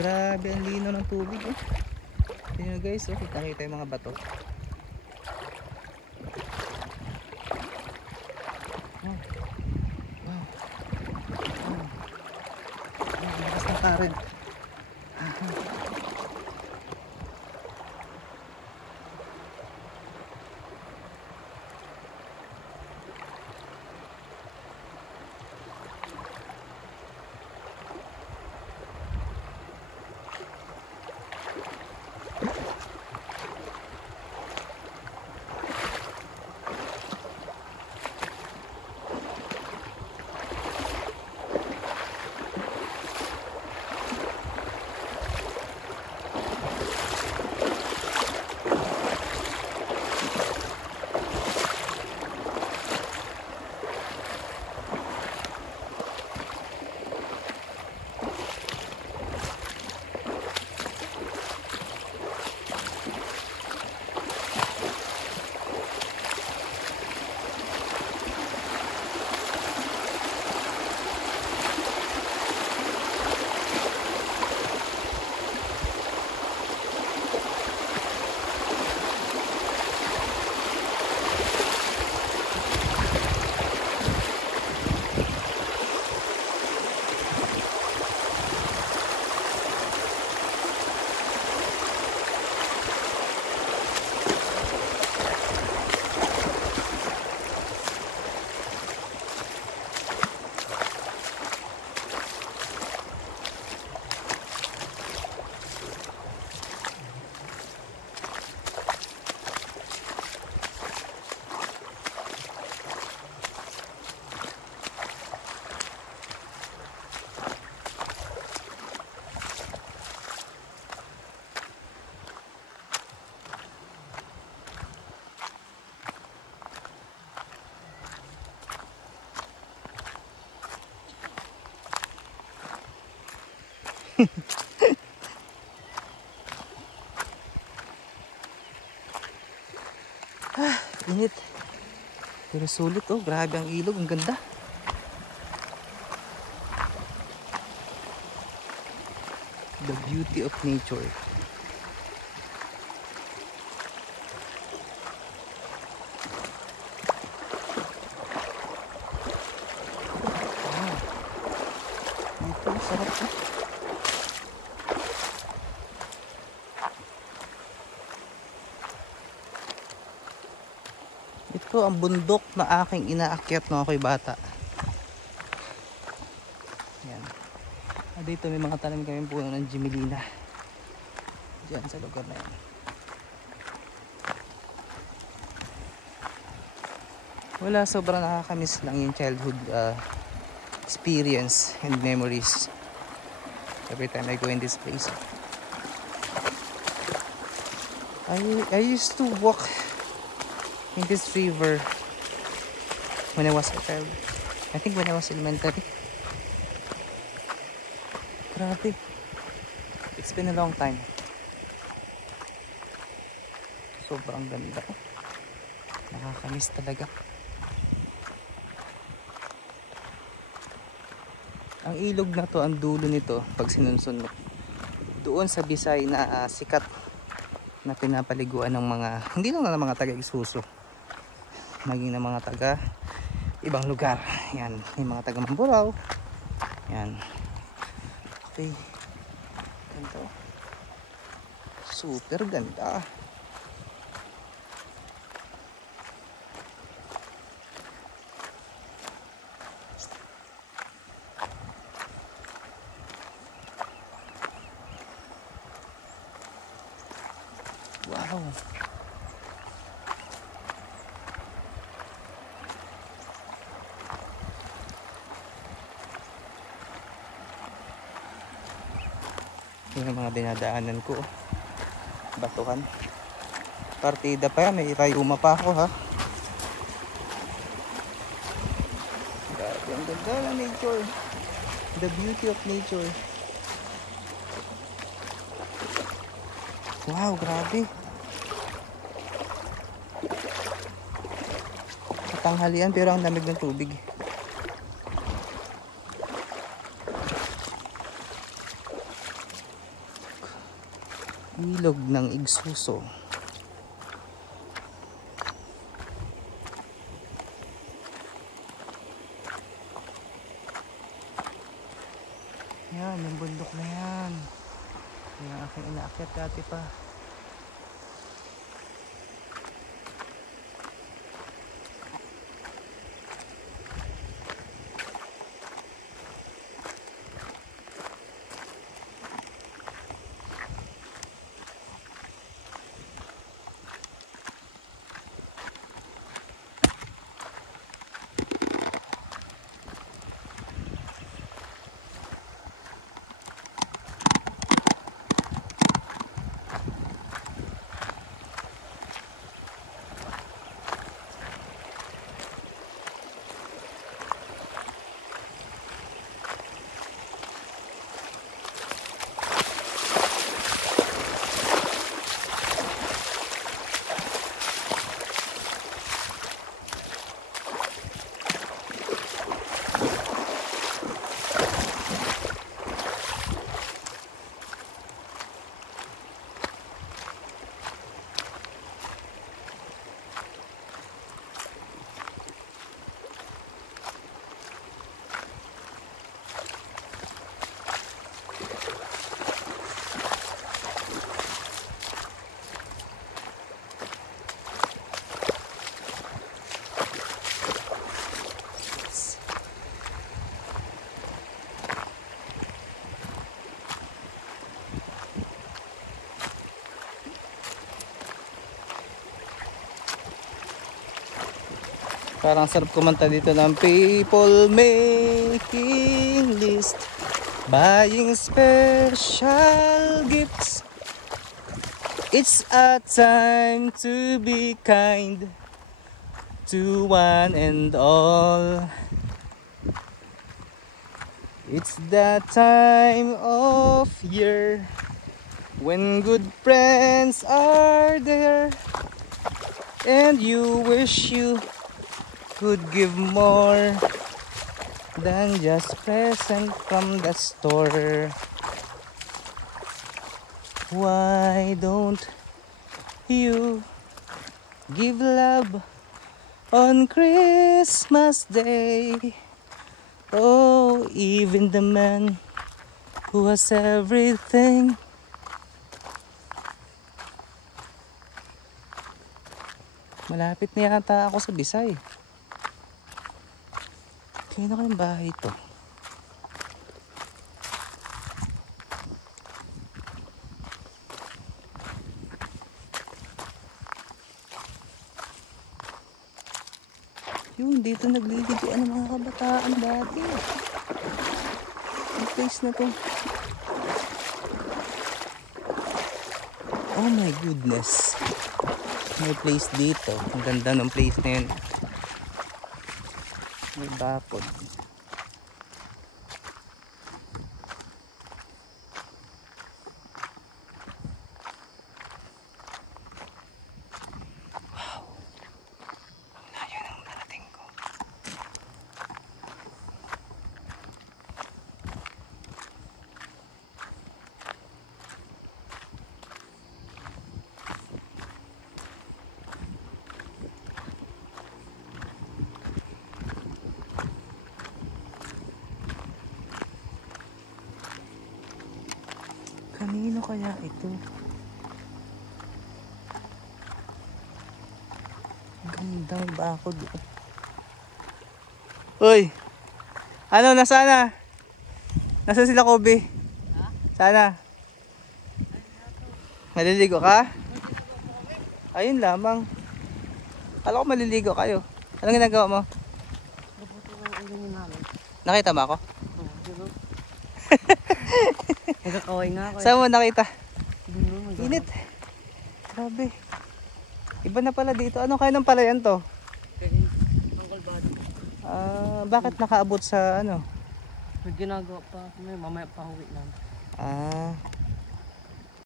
Grabe ang lino ng tubig oh. Tingnan nyo guys, oh, kita yung mga bato. Wow. Wow. Wow. Ang lakas ng current. Init. Pero sulit oh, grabe ang ilog, ang ganda. The beauty of nature. Wow. Dito, sarap oh. Ito ang bundok na aking inaakyat nung ako'y bata. Yan. Dito may mga tanim kami puno ng Jimelina. Diyan sa lugar na yan. Wala, sobrang nakakamiss lang yung childhood experience and memories every time I go in this place. I used to walk in this river when I was a child. I think when I was elementary. Grabe. It's been a long time. Sobrang ganda. Nakakamiss talaga. Ang ilog na to, ang dulo nito, pag sinunsun mo, doon sa Bisay na sikat na pinapaliguan ng mga, hindi lang ng mga taga-Isuzu, maging ng mga taga ibang lugar. Yan, yung mga taga Mamburao. Yan. Okay. Ganda. Super ganda. Wow. Yung mga dinadaanan ko, batuhan. Partida pa yan, may rayuma pa ako ha. Grabe, ang ganda ng nature. The beauty of nature. Wow, grabe. Katanghalian pero ang lamig ng tubig. Ilog ng Igsuso. Yan, yung bundok na yan. Yung aking inaakyat dati pa. Parang sarap kumanta dito ng people making list, buying special gifts. It's a time to be kind to one and all. It's that time of year when good friends are there, and you wish you could give more than just present from the store. Why don't you give love on Christmas Day? Oh, even the man who has everything. Malapit na yata ako sa Bisay. Kaya na kayong bahay ito. Yung dito nagliligoan ng mga kabataan dati. Ang place na to. Oh my goodness. May place dito. Ang ganda ng place na yun. May bakod. Wow. Ang layo ng narating ko. Kanino kaya ito? Gandang bakod. Uy! Ano, nasana? Nasa sila Kobe? Sana? Maliligo ka? Ayun lamang. Kala ko maliligo kayo. Anong ginagawa mo? Nakita mo ako? Nagkakaway nga ako. Saan mo nakita? Init. Grabe. Iba na pala dito. Ano kaya ng palayan to? Bakit nakaabot sa ano? May ginagawa pa. May mamaya pa huwi lang.